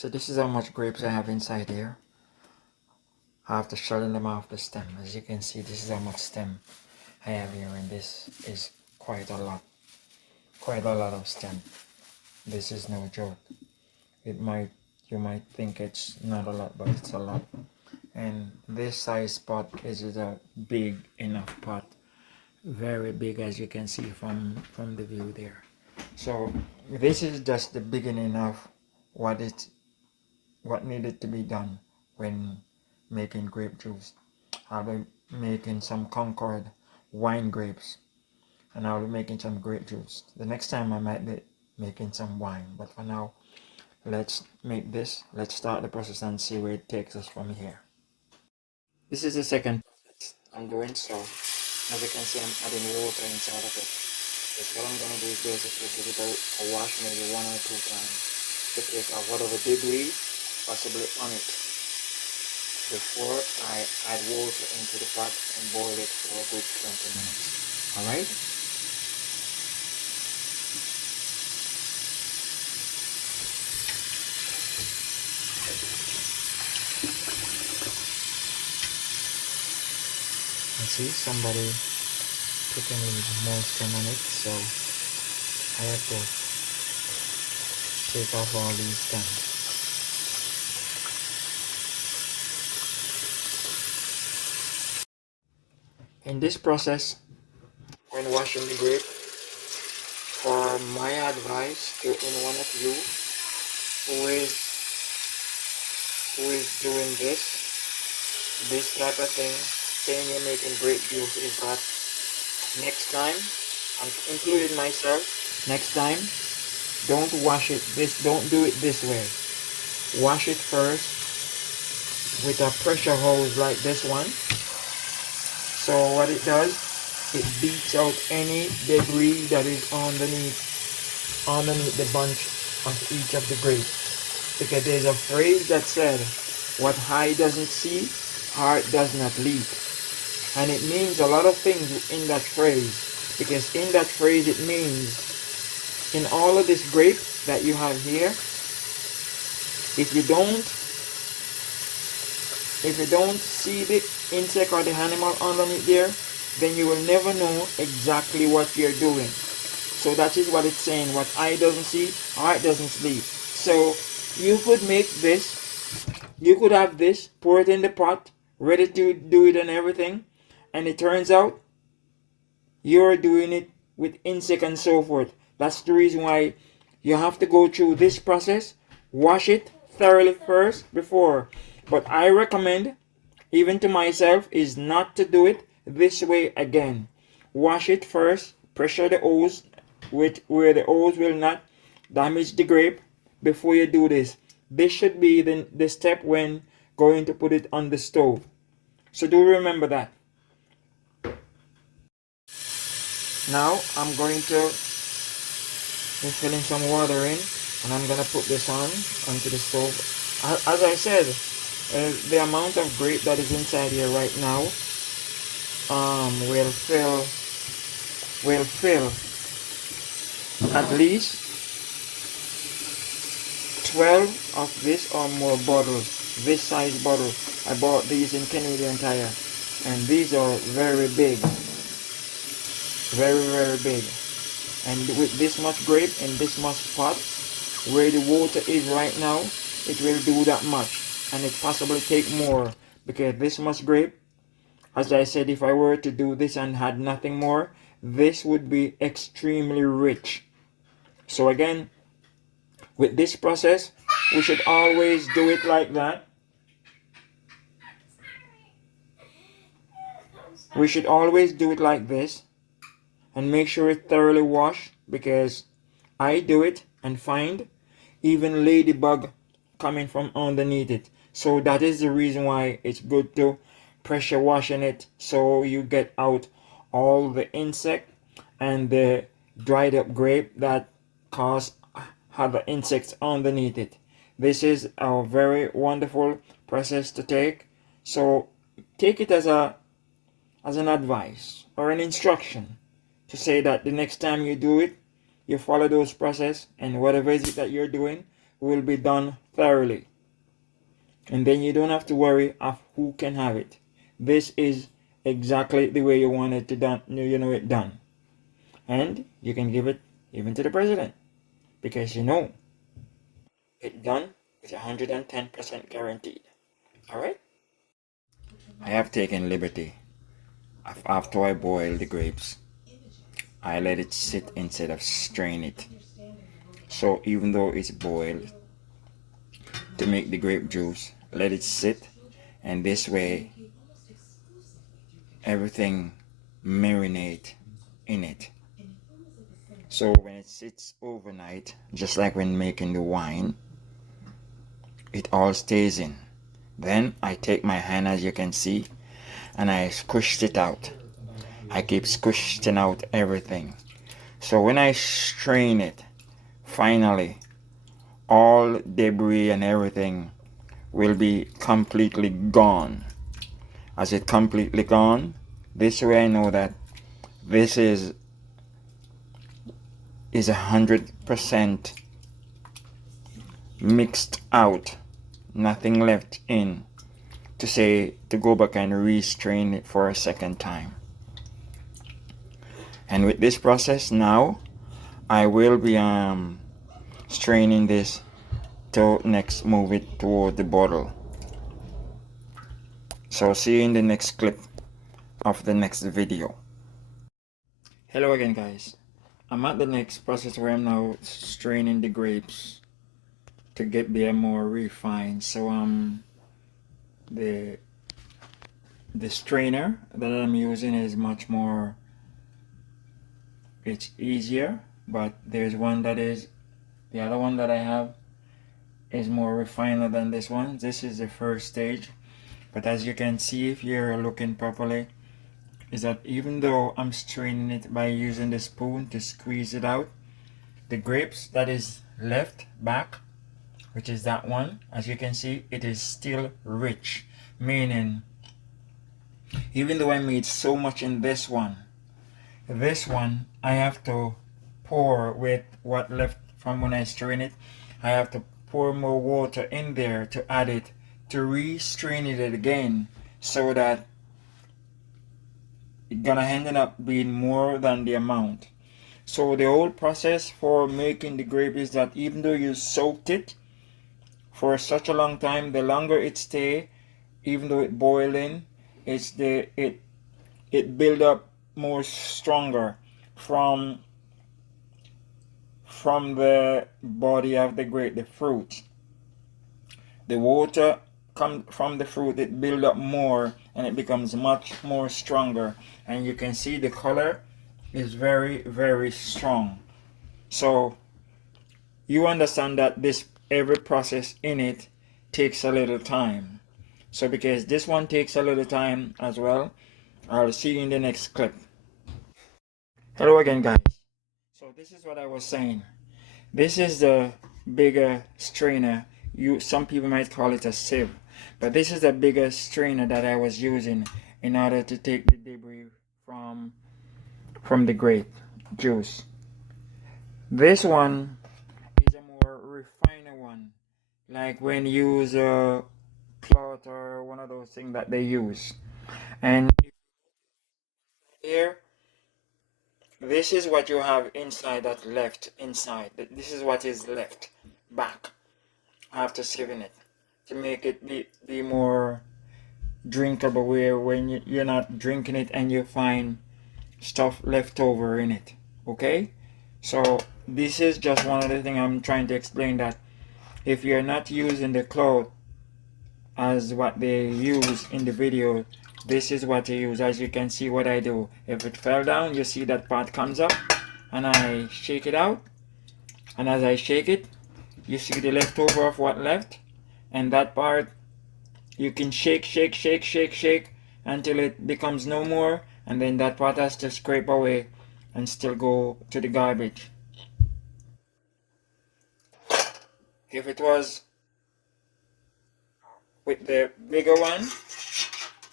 So this is how much grapes I have inside here. After shutting them off the stem, as you can see, this is how much stem I have here, and this is quite a lot of stem. This is no joke. You might think it's not a lot, but it's a lot. And this size pot is a big enough pot, very big, as you can see from the view there. So this is just the beginning of what needed to be done when making grape juice. I'll be making some Concord wine grapes, and I'll be making some grape juice. The next time I might be making some wine, but for now, let's make this. Let's start the process and see where it takes us from here. This is the second process I'm doing. So as you can see, I'm adding water inside of it. So what I'm going to do is basically give it a wash maybe 1 or 2 times to take off whatever debris possibly on it before I add water into the pot and boil it for a good 20 minutes. Alright? I see somebody putting moisture on it, so I have to take off all these stems. In this process, when washing the grape, for my advice to anyone of you who is doing this type of thing, saying you're making grape juice, is that next time, I'm including myself, next time, don't wash it don't do it this way. Wash it first with a pressure hose like this one. So what it does, it beats out any debris that is underneath the bunch of each of the grapes. Because there's a phrase that said, what eye doesn't see, heart does not leap. And it means a lot of things in that phrase. Because in that phrase it means, in all of this grape that you have here, if you don't see the insect or the animal underneath there, then you will never know exactly what you're doing. So that is what it's saying. What eye doesn't see, heart doesn't sleep. So you could make this, you could have this, pour it in the pot, ready to do it and everything, and it turns out you're doing it with insect and so forth. That's the reason why you have to go through this process. Wash it thoroughly first before. But I recommend, even to myself, is not to do it this way again. Wash it first, pressure the hose where the hose will not damage the grape before you do this. This should be the step when going to put it on the stove. So do remember that. Now I'm going to be filling some water in, and I'm going to put this onto the stove. As I said, the amount of grape that is inside here right now will fill at least 12 of this or more bottles, this size bottle. I bought these in Canadian Tire, and these are very big, very big. And with this much grape and this much pot, where the water is right now, it will do that much, and it possibly take more, because this much grape, as I said, if I were to do this and had nothing more, this would be extremely rich. So again, with this process, we should always do it like that. We should always do it like this and make sure it's thoroughly washed, because I do it and find even ladybug coming from underneath it. So that is the reason why it's good to pressure washing it, so you get out all the insect and the dried up grape that cause other insects underneath it. This is a very wonderful process to take. So take it as an advice or an instruction to say that the next time you do it, you follow those process, and whatever is it that you're doing, will be done thoroughly. And then you don't have to worry of who can have it. This is exactly the way you want it to done, it done. And you can give it even to the president, because it done with 110% guaranteed. Alright? I have taken liberty. After I boil the grapes, I let it sit instead of strain it. So even though it's boiled, to make the grape juice, let it sit, and this way everything marinate in it. So when it sits overnight, just like when making the wine, it all stays in. Then I take my hand, as you can see, and I squished it out. I keep squishing out everything. So when I strain it, finally, all debris and everything will be completely gone. As it completely gone, this way I know that this is 100% mixed out, nothing left in to go back and restrain it for a second time. And with this process now, I will be straining this to next move it toward the bottle. So see you in the next clip of the next video. Hello again, guys. I'm at the next process where I'm now straining the grapes to get them more refined. So the strainer that I'm using is much more, it's easier, but there's one that is, the other one that I have is more refined than this one. This is the first stage, but as you can see, if you're looking properly, is that even though I'm straining it by using the spoon to squeeze it out, the grapes that is left back, which is that one, as you can see, it is still rich, meaning even though I made so much in this one I have to pour with what left from when I strain it. I have to pour more water in there to add it, to re-strain it again, so that it's gonna end up being more than the amount. So the whole process for making the grape is that even though you soaked it for such a long time, the longer it stay, even though it boiling, it build up more stronger from the body of the grape, the fruit. The water come from the fruit, it build up more and it becomes much more stronger, and you can see the color is very, very strong. So you understand that this every process in it takes a little time. So because this one takes a little time as well, I'll see you in the next clip. Hello again, guys. So this is what I was saying. This is the bigger strainer. Some people might call it a sieve, but this is the bigger strainer that I was using in order to take the debris from the grape juice. This one is a more refined one, like when you use a cloth or one of those things that they use. And here, this is what you have inside, that left inside. This is what is left back after sieving it, to make it be more drinkable, where when you're not drinking it and you find stuff left over in it. Okay, so this is just one of the things I'm trying to explain, that if you're not using the cloth as what they use in the video, this is what you use. As you can see what I do, if it fell down, you see that part comes up and I shake it out, and as I shake it, you see the leftover of what left, and that part you can shake until it becomes no more, and then that part has to scrape away and still go to the garbage. If it was with the bigger one,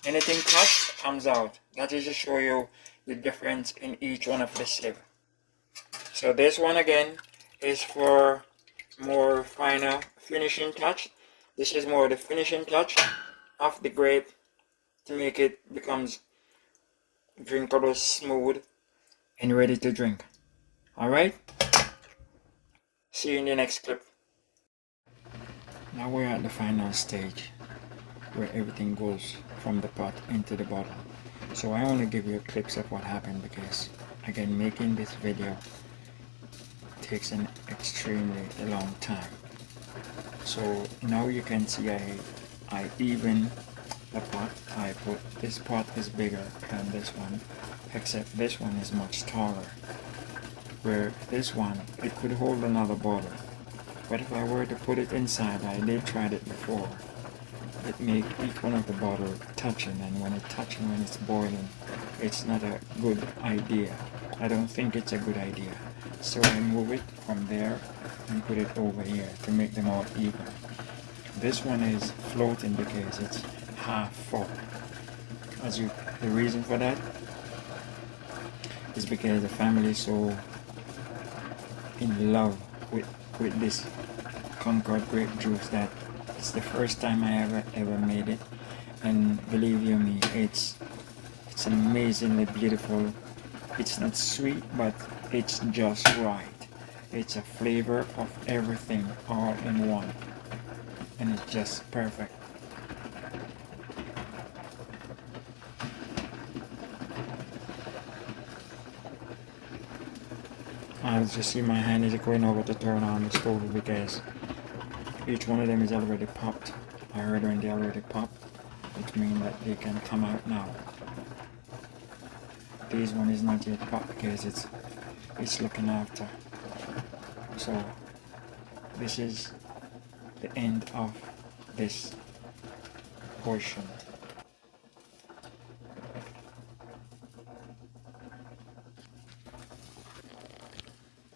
anything cut comes out. That is to show you the difference in each one of the sieve. So this one again is for more finer finishing touch. This is more the finishing touch of the grape to make it becomes drinkable, smooth, and ready to drink. Alright? See you in the next clip. Now we're at the final stage where everything goes from the pot into the bottle. So I want to give you clips of what happened because again, making this video takes an extremely long time. So now you can see I even the pot I put. This pot is bigger than this one, except this one is much taller. Where this one, it could hold another bottle. But if I were to put it inside, I did try it before, it make each one of the bottle touching, and when it's boiling, it's not a good idea. I don't think it's a good idea. So I move it from there and put it over here to make them all even. This one is floating because it's half full. The reason for that is because the family is so in love with this Concord grape juice that it's the first time I ever made it, and believe you me, it's amazingly beautiful. It's not sweet, but it's just right. It's a flavor of everything all in one, and it's just perfect. I just see my hand is going over to turn on the stove because each one of them is already popped. I heard when they already popped, which means that they can come out now. This one is not yet popped because it's looking after. So this is the end of this portion.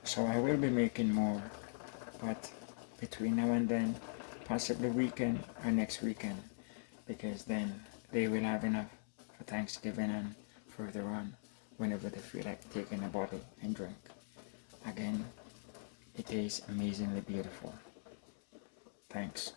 So I will be making more, but between now and then, possibly weekend or next weekend, because then they will have enough for Thanksgiving and further on whenever they feel like taking a bottle and drink. Again, it is amazingly beautiful. Thanks.